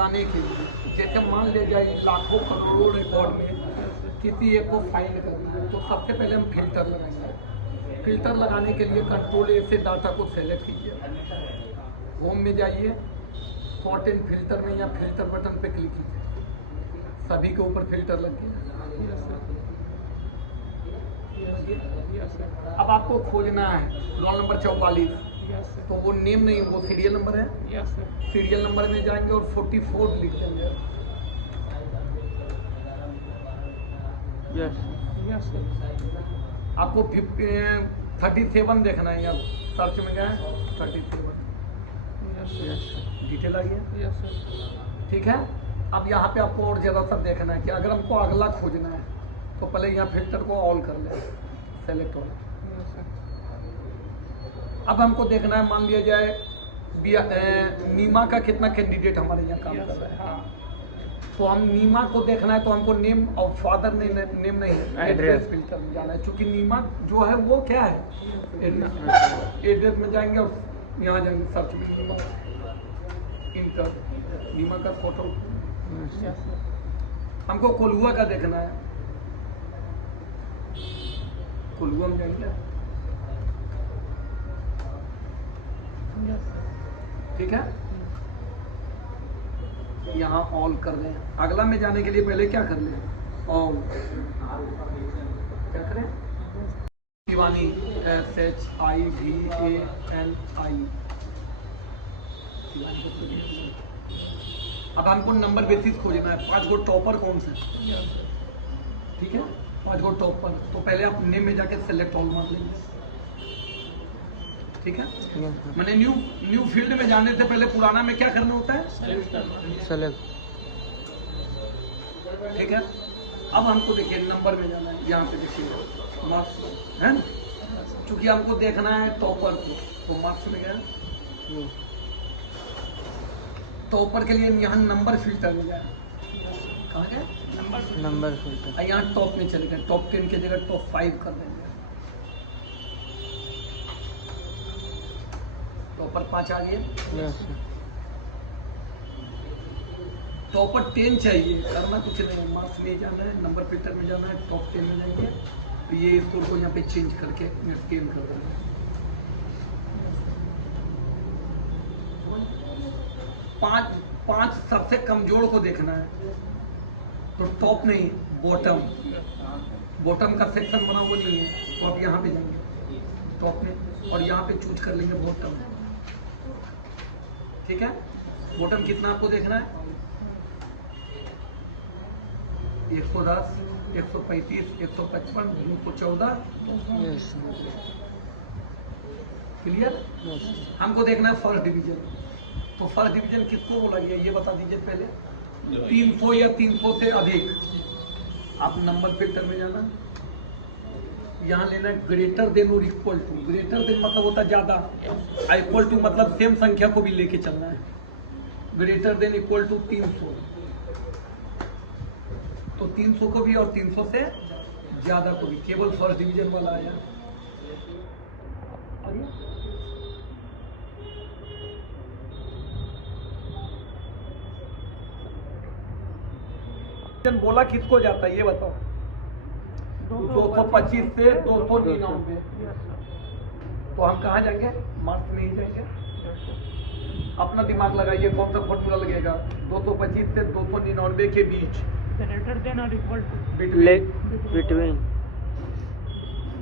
आने के लिए जैसे मान ले जाए लाखों करोड़ों रिकॉर्ड में किसी एक को फाइंड करना है तो सबसे पहले हम फिल्टर लगाएंगे। फिल्टर लगाने के लिए कंट्रोल ए से डाटा को सेलेक्ट कीजिए, होम में जाइए, सॉर्ट एंड फिल्टर में या फिल्टर बटन पे क्लिक कीजिए, सभी के ऊपर फिल्टर लग गया। अब आपको खोजना है रोल नंबर 44, तो वो नेम नहीं, वो सीरियल नंबर है। सीरियल नंबर में जाएंगे और 44 लिख देंगे। आपको 37 देखना है, या सर्च में गए 37 डिटेल आ गया। ठीक है, अब यहाँ पे आपको और ज़्यादा सब देखना है कि अगर हमको अगला खोजना है तो पहले यहाँ फिल्टर को ऑल कर ले, सेलेक्ट हो। अब हमको देखना है, मान लिया जाए नीमा का कितना कैंडिडेट हमारे यहाँ काम कर रहा है, तो हम नीमा को देखना है तो हमको नेम और फादर नेम नहीं, एड्रेस फिल्टर में जाना है। चूँकि नीमा जो है वो क्या है, एड्रेस में जाएंगे और यहाँ जाएंगे सर्च में नीमा, इंटर, नीमा का फोटो। हमको कोल्हुआ का देखना है, कोल्हुआ में जाएंगे। ठीक है, यहाँ ऑल कर लें। अगला में जाने के लिए पहले क्या कर लें, ऑल। क्या करें, शिवानी, SHIVANI। अब हमको नंबर बेसिस खोजना है, 5 गो टॉपर कौन से। ठीक है, 5 गो टॉपर, तो पहले आप नेम में जाके सेलेक्ट ऑल मार लेंगे। ठीक है, मैंने न्यू फील्ड में जाने से पहले पुराना में क्या करना होता है, सेलेक्ट। ठीक है, अब हमको देखिए नंबर में जाना है, यहाँ पे देखिए मार्क्स है ना, चूंकि हमको देखना है टॉपर को, तो मार्क्स में गया। टॉपर के लिए यहाँ नंबर फिल्टर में गया, कहाँ गया, नंबर फिल्टर। यहाँ टॉप में चले गए, टॉप 10 की जगह टॉप 5 कर देंगे। टॉपर 5 आ गया। टॉपर 10 चाहिए, करना कुछ नहीं, मार्क्स में जाना है, नंबर फिल्टर में जाना है, टॉप 10 में जाएंगे, तो ये स्कोर को यहाँ पे चेंज करके स्कैन कर देंगे। पांच सबसे कमजोर को देखना है, तो टॉप नहीं, बॉटम का सेक्शन बना हुआ नहीं है, तो आप यहाँ पे जाएंगे टॉप में और यहाँ पे चूज कर लेंगे बॉटम। ठीक है, बॉटम कितना आपको देखना है, 110, 135, 155, 214। क्लियर। हमको देखना है फर्स्ट डिवीजन, तो फर्स्ट डिवीजन किसको बोला गया ये बता दीजिए पहले। 300 या 300 से अधिक। आप नंबर फिल्टर में जाना, यहाँ लेना ग्रेटर देन और इक्वल टू। ग्रेटर देन मतलब होता है ज्यादा, इक्वल टू मतलब सेम संख्या को भी लेके चलना है। ग्रेटर देन इक्वल टू 300, तो 300 को भी और 300 से ज्यादा को भी, केवल फर्स्ट डिवीजन वाला आया। बोला किसको जाता है ये बताओ, 225 से 299। तो हम कहाँ जाएंगे, मार्क्स में ही जाएंगे। अपना दिमाग लगाइए, कौन सा फॉर्मूला लगेगा, 225 से 299 के बीच,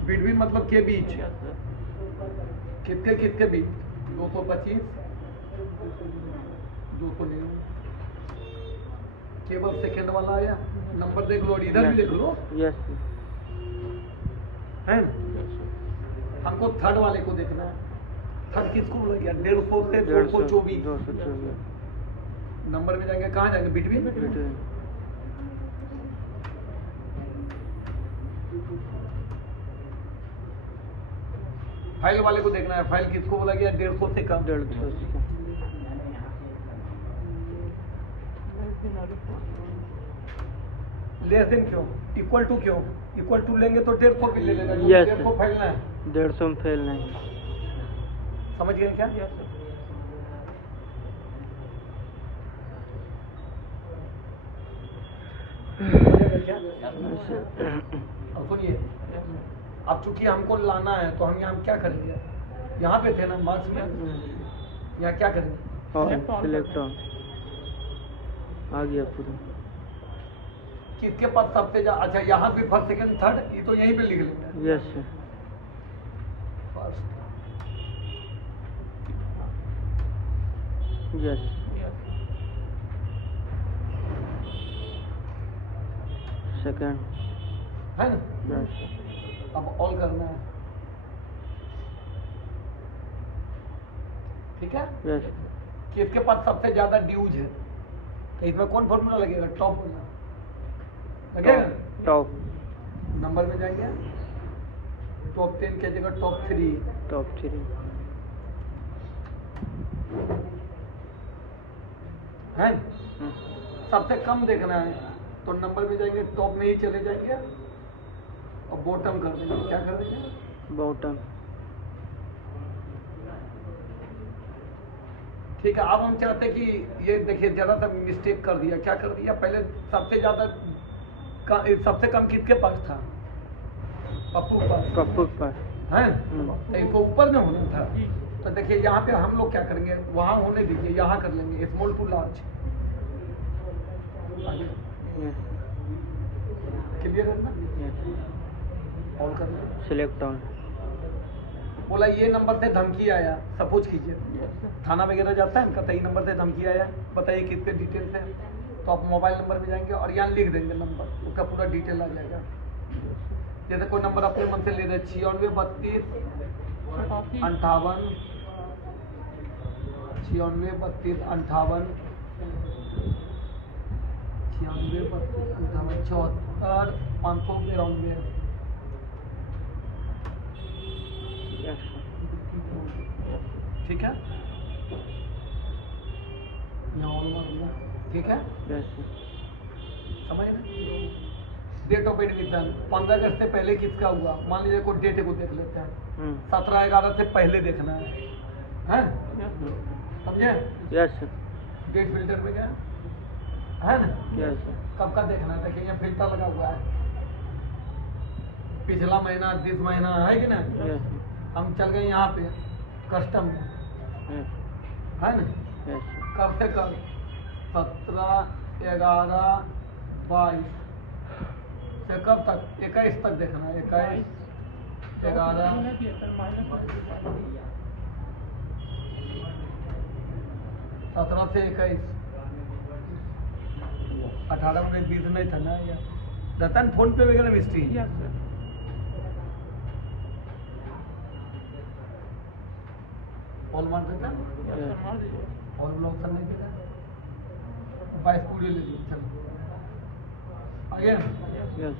बिटवीन मतलब के बीच, किसके बीच, 225 299। केवल सेकंड वाला आया, नंबर देख लो और इधर भी देख लो। है हमको थर्ड वाले को देखना है। थर्ड किसको बोला गया, 150 से 224। नंबर में जाएंगे, कहाँ जाएंगे, बिटवीन। फाइल वाले को देखना है, फाइल किसको बोला गया, 150 से कम। लेस देन क्यों, इक्वल टू क्यों, इक्वल टू लेंगे तो 150 भी ले लेना। 150 फैलना है, 150 में फेल नहीं। समझ गए क्या। क्या? अब सुनिए, अब चूंकि हमको लाना है तो हम यहाँ क्या करेंगे? यहाँ पे थे ना मार्क्स में, यहाँ क्या करेंगे? सिलेक्ट आ गया पूरा। किसके पास सबसे ज्यादा? अच्छा, यहाँ पे फर्स्ट सेकंड थर्ड, ये तो यहीं पे लिख लेंगे। Yes sir. First, yes. Second है ना? यस। अब ऑल करना है, ठीक है? यस। किसके पास सबसे ज्यादा ड्यूज है? तो इसमें कौन फॉर्मूला लगेगा? टॉप वाला लगेगा। टॉप नंबर में जाएंगे, टॉप 10 की जगह टॉप 3। टॉप 3 है। सबसे कम देखना है तो नंबर में जाएंगे, टॉप में ही चले जाएंगे और बॉटम कर देंगे। क्या कर देंगे? बॉटम। ठीक है। अब हम चाहते हैं कि ये देखिए जरा सा मिस्टेक कर दिया। क्या कर दिया? पहले सबसे ज्यादा सबसे कम किसके पास था? पप्पू के पास। पप्पू के पास है, तो इनको ऊपर में होना था। तो देखिए यहाँ पे हम लोग क्या करेंगे, वहां होने दीजिए, यहाँ कर लेंगे स्मॉल टू लार्ज। क्लियर है ना? ऑल कर लेंगे। Select on. बोला ये नंबर से धमकी आया, सपोज कीजिए थाना वगैरह जाता है इनका, तो ये नंबर से धमकी आया, बताइए कितने डिटेल्स है। तो आप मोबाइल नंबर में जाएंगे और यहाँ लिख देंगे नंबर, उसका पूरा डिटेल आ जाएगा। जैसे कोई नंबर अपने मन से ले रहे 96 32 58 96 32 58 96 32 58 74 592। ठीक है? ठीक है? समझ ना? डेट ऑफ एडमिशन 15 अगस्त से पहले किसका हुआ? मान लीजिए कोई डेट को देख लेते हैं, 17/11 से पहले देखना है, समझे? यस। डेट फिल्टर में गया है ना? यस। कब का देखना है? देखिए यहाँ फिल्टर लगा हुआ है, पिछला महीना 20 महीना है कि ना? यस। हम चल गए यहाँ पे कस्टम में, है ना? कब से कब? 17/11/22 से कब तक? 21 तक देखना है। 21 11 17 से 21 18 में 20 नहीं था ना? या रतन फोन पे वगैरह मिस्ट्री ऑल मार देता, ऑल ऑप्शन नहीं देता, 22 पूरे ले लीजिए। चलो आगे। यस।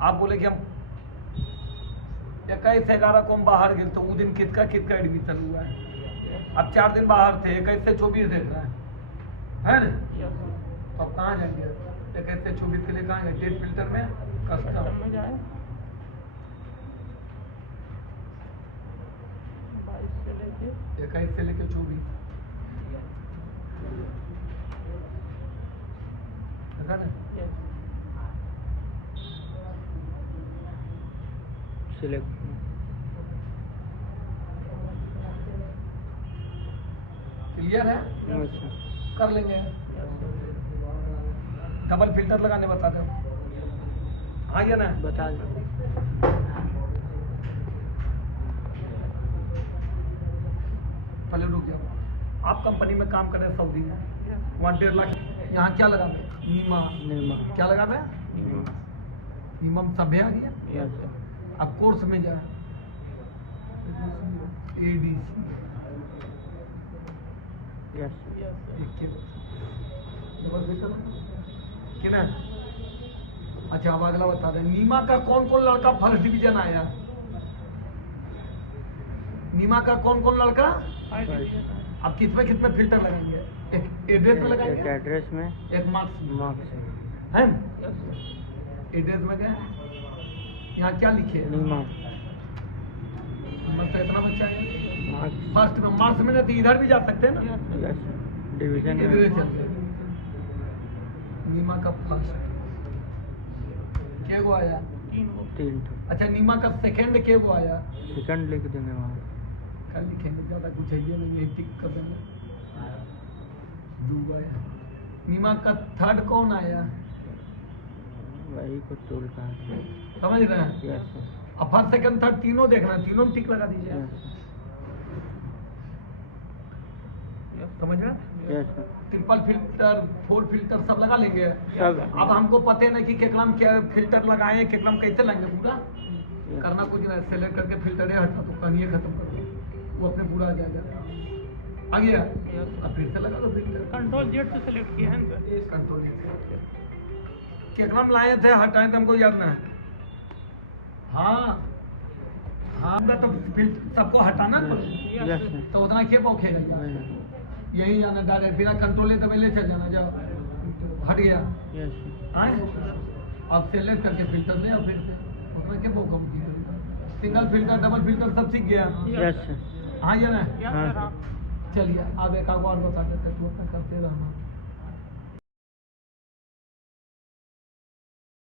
आप बोले कि हम 21/11 को हम बाहर गए, तो वो दिन किसका एडमिशन हुआ है? अब 4 दिन बाहर थे, 21 से 24 देख रहा है ना? तो अब कहाँ जाएंगे? 21 से 24 के लिए कहाँ गए? डेट फिल्टर में कस्टम में जाए, 21 से लेके 24 सिलेक्ट। क्लियर है? कर लेंगे। डबल फिल्टर लगाने बता दो। हाँ या ना? बता दो। पहले रुक जाओ। आप कंपनी में काम कर रहे हैं सऊदी में, वहाँ 1.5 लाख, यहाँ क्या लगा? नीमा। क्या लगा? नीमम सभ्य आ गया। यस। अब कोर्स में जाए ADC। यस। कितना? अच्छा अब अगला बता रहे, नीमा का कौन कौन लड़का फर्स्ट डिवीजन आया? नीमा का कौन कौन लड़का? अब किस में फिल्टर लगाएंगे? एक एड्रेस में लगाएंगे, एक एड्रेस में, एक मार्क्स है। एड्रेस में गए, यहाँ क्या लिखे? नीमा। नंबर तो इतना बच्चा है मार्क्स। फर्स्ट में, मार्क्स में नहीं तो इधर भी जा सकते हैं ना? यस। डिवीजन इधर चलते। नीमा का फर्स्ट के वो आया? 3 ठो। अच्छा नीमा का सेकंड के वो आया? सेकंड लिख देंगे वहाँ। कल लिखेंगे, ज़्यादा कुछ है ये नहीं, यही टिक कर देंगे। 2 आया। नीमा का थर्ड कौन आया? वही को टोल का है। समझ रहे हैं? Yes sir. अब फर्स्ट सेकंड थर्ड तीनों देखना है, तीनों में टिक लगा दीजिए। यस समझ रहे हैं? Yes sir. Triple filter, 4 filter सब लगा लेंगे। सब। अब हमको पता नहीं कि केकरा में क्या फिल्टर लगाए, केकरा में कैसे लगाएंगे पूरा। करना कुछ नहीं, सेलेक्ट करके फिल्टर हटा तो कहानी खत्म कर दो, वो अपने पूरा आ जाएगा। आ गया? अब फिर से लगा दो फिल्टर। कंट्रोल जेड से सेलेक्ट किया है ना? कंट्रोल केकरा में लाए थे, हटाए थे, हमको याद ना है। हाँ हाँ, तो फिल्टर सबको हटाना तो यस सर। तो उतना क्या पौखेगा? यही जाना डायरेक्ट, बिना कंट्रोल दबे ले चल जाना। जाओ, हट गया। Yes sir. अब सेलेक्ट करके फिल्टर दे, और फिर से उतना क्या कम की सिंगल फिल्टर, डबल फिल्टर सब सीख गया। Yes sir. हाँ ये ना। हाँ सर। चलिए अब एक और बता देते, तो अपना करते रहना।